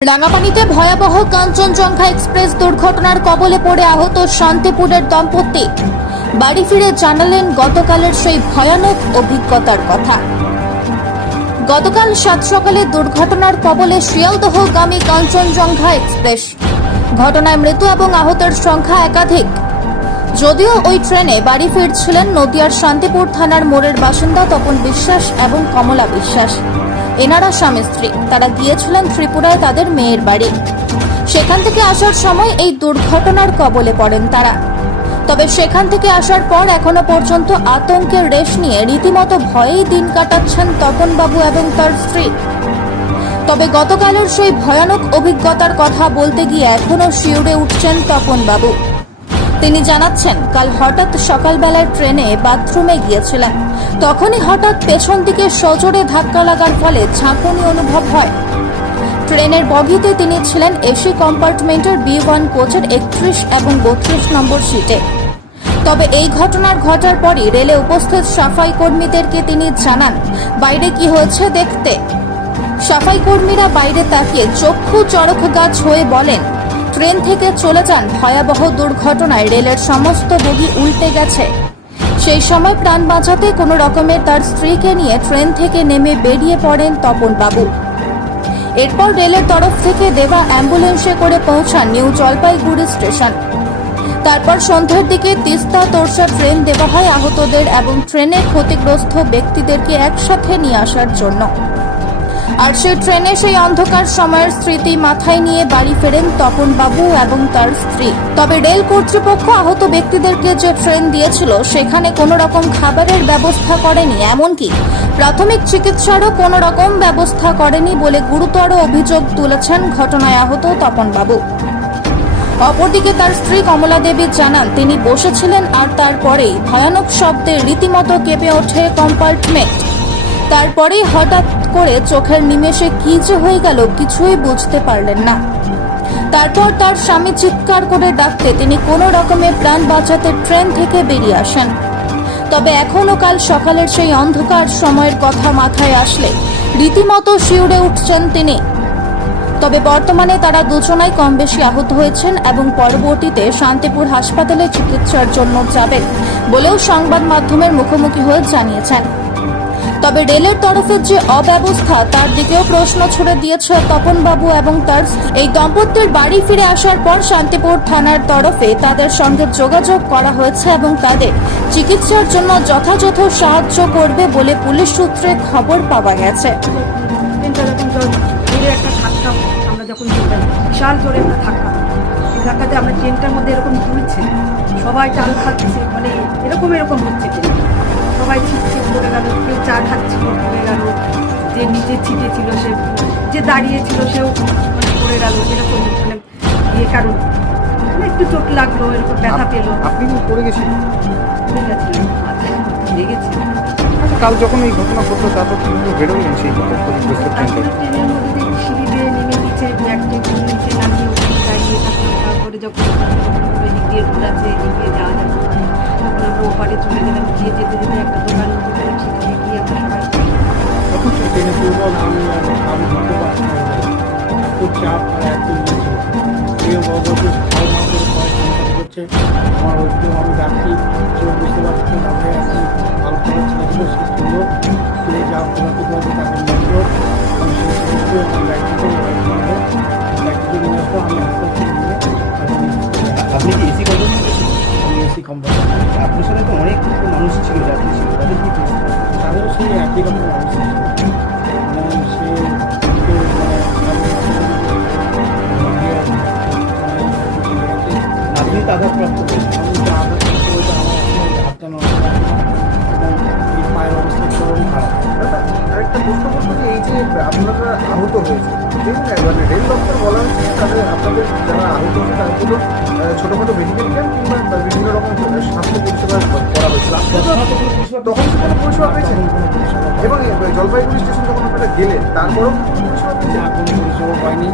রাঙাপানিতে ভয়াবহ কাঞ্চনজঙ্ঘা এক্সপ্রেস দুর্ঘটনার কবলে পড়ে আহত শান্তিপুরের দম্পতি বাড়ি ফিরে জানালেন গতকালের সেই ভয়ানক অভিজ্ঞতার কথা। গতকাল সাত সকালে দুর্ঘটনার কবলে শিয়ালদহগামী কাঞ্চনজঙ্ঘা এক্সপ্রেস। ঘটনায় মৃত এবং আহতের সংখ্যা একাধিক। যদিও ওই ট্রেনে বাড়ি ফিরছিলেন নদিয়ার শান্তিপুর থানার মোড়ের বাসিন্দা তপন বিশ্বাস এবং কমলা বিশ্বাস। এনারা স্বামী স্ত্রী। তারা গিয়েছিলেন ত্রিপুরায় তাদের মেয়ের বাড়ি। সেখান থেকে আসার সময় এই দুর্ঘটনার কবলে পড়েন তারা। তবে সেখান থেকে আসার পর এখনো পর্যন্ত আতঙ্কের রেশ নিয়ে রীতিমতো ভয়েই দিন কাটাচ্ছেন তপনবাবু এবং তার স্ত্রী। তবে গতকালের সেই ভয়ানক অভিজ্ঞতার কথা বলতে গিয়ে এখনো শিউরে উঠছেন তপনবাবু। তিনি জানাচ্ছেন, কাল হঠাৎ সকালবেলায় ট্রেনে বাথরুমে গিয়েছিলেন। তখনই হঠাৎ পেছন দিকে সজোরে ধাক্কা লাগার ফলে ঝাঁকুনি অনুভব হয়। ট্রেনের বগিতে তিনি ছিলেন এসি কম্পার্টমেন্টের B1 কোচের 31 এবং 32 নম্বর সিটে। তবে এই ঘটনার ঘটার পরই রেলে উপস্থিত সাফাই কর্মীদেরকে তিনি জানান বাইরে কি হয়েছে দেখতে। সাফাই কর্মীরা বাইরে তাকিয়ে চক্ষু চড়ক গাছ হয়ে বলেন, ট্রেন থেকে চলে যান, ভয়াবহ দুর্ঘটনায় রেলের সমস্ত বগি উল্টে গেছে। সেই সময় প্রাণ বাঁচাতে কোনো রকমের তার স্ত্রীকে নিয়ে ট্রেন থেকে নেমে বেরিয়ে পড়েন তপনবাবু। এরপর রেলের তরফ থেকে দেওয়া অ্যাম্বুলেন্সে করে পৌঁছান নিউ জলপাইগুড়ি স্টেশন। তারপর সন্ধ্যার দিকে তিস্তা তোরসা ট্রেন দেওয়া হয় আহতদের এবং ট্রেনে ক্ষতিগ্রস্ত ব্যক্তিদেরকে একসাথে নিয়ে আসার জন্য। আর সেই ট্রেনে সেই অন্ধকার সময়ের স্মৃতি মাথায় নিয়ে বাড়ি ফেরেন তপনবাবু এবং তার স্ত্রী। তবে রেল কর্তৃপক্ষ আহত ব্যক্তিদেরকে যে ট্রেন দিয়েছিল সেখানে কোনো রকম খাবারের ব্যবস্থা করেনি, এমনকি প্রাথমিক চিকিৎসারও কোনো রকম ব্যবস্থা করেনি বলে গুরুতর অভিযোগ তুলেছেন ঘটনায় আহত তপনবাবু। অপরদিকে তার স্ত্রী কমলা দেবী জানান, তিনি বসেছিলেন আর তারপরেই ভয়ানক শব্দে রীতিমতো কেঁপে ওঠে কম্পার্টমেন্ট। তারপরেই হঠাৎ করে চোখের নিমেষে কি যে হয়ে গেল কিছুই বুঝতে পারলেন না। তারপর তার স্বামী চিৎকার করে ডাকতে তিনি কোনো রকমে প্রাণ বাঁচাতে ট্রেন থেকে বেরিয়ে আসেন। তবে এখনো কাল সকালের সেই অন্ধকার সময়ের কথা মাথায় আসলে রীতিমতো শিউরে উঠছেন তিনি। তবে বর্তমানে তারা দুজনাই কম বেশি আহত হয়েছেন এবং পরবর্তীতে শান্তিপুর হাসপাতালে চিকিৎসার জন্য যাবেন বলেও সংবাদ মাধ্যমের মুখোমুখি হয়ে জানিয়েছেন। তবে রেলের তরফের যে অব্যবস্থা তার দিকেও প্রশ্ন ছুড়ে দিয়েছে তপনবাবু এবং তার এই দম্পতির বাড়ি ফিরে আসার পর শান্তিপুর থানার তরফে তাদের সঙ্গে যোগাযোগ করা হয়েছে এবং তাদের চিকিৎসার জন্য যথাযথ সাহায্য করবে বলে পুলিশ সূত্রে খবর পাওয়া গেছে। আমরা যখন বিশাল জোরে একটা ধাক্কাতে আমরা ট্রেনটার মধ্যে এরকম দুলছে, সবাই চাল খাচ্ছে, মানে এরকম হচ্ছে ট্রেন। সবাই ছিটছে পড়ে গেল, কেউ চা খাচ্ছিল পড়ে গেল, যে নিচে ছিটে ছিল সে, যে দাঁড়িয়েছিল সেও মানে পড়ে গেল। এরকম মানে কারণ একটু চোট লাগলো, এরকম ব্যথা পেলো। আপনি কি পড়ে গেছিলেন? লেগেছে। আচ্ছা, কাল যখন এই ঘটনা ঘটলো তারপর কিভাবে বেরোলেন সেই ক্ষতিগ্রস্ত ট্রেনটা? ট্রেনের মধ্যে দিয়ে সিঁড়ি দিয়ে নেমে নিচে ব্যাগটি নিচে নামিয়ে ওখানে দাঁড়িয়ে থাকলাম। তারপরে যখন এদিক দিয়ে রোড আছে, এদিক দিয়ে যাওয়া যাবে, তখন আমরা ওপারে চলে গেলাম। গিয়ে যেতে যেতে একটা দোকান মতো করে সেখানে গিয়ে আমরা সবাই তখন তো ট্রেনে দুর্বল আমি ধরতে পারছি না, এত চাপ আর এত ইয়ে ছিল। কেউ বলছে খাও না করে সবাই কান্নাকাটি করছে। আমার ওইকেও আমি ডাকি, কেউ বুঝতে পারছি না। তারপরে একজন ভালো করে ছিল সে সুন্দর ফিরে যা ঘোরাতে ঘোরাতে তাকে নিয়ে আসলো এবং সেই সমস্ত আমার ব্যাগটিকে নিয়ে আসলো। আমি আস্তে আস্তে নিয়ে আপনি কি এসি করবেন? আমি এসি কোম্পানি। আপনার সাথে তো অনেক মানুষ ছিল, যাত্রী ছিল, তাদের কি তাদেরও সেই একই রকম অবস্থা ছিল। মানে সে আপনি তো আঘাতপ্রাপ্ত হয়েছে। এই পায়ের অবস্থা চরম খারাপ। আরেকটা প্রশ্ন করবো যে এই যে আপনারা আহত হয়েছে, মানে রেল দপ্তর বলা হচ্ছে যে তাদের আপনাদের যারা আহত হয়েছে তাদেরগুলো ছোটোখাটো মেডিকেল ক্যাম্প কিংবা বিভিন্ন রকম স্বাস্থ্য পরিষেবা করা হয়েছিল। তখন কি কোনো পরিষেবা পেয়েছেন? এবং জলপাইগুড়ি স্টেশন যখন আপনারা গেলেন তারপরেও কি কোনো পরিষেবা পেয়েছেন? কোনো পরিষেবা পাইনি।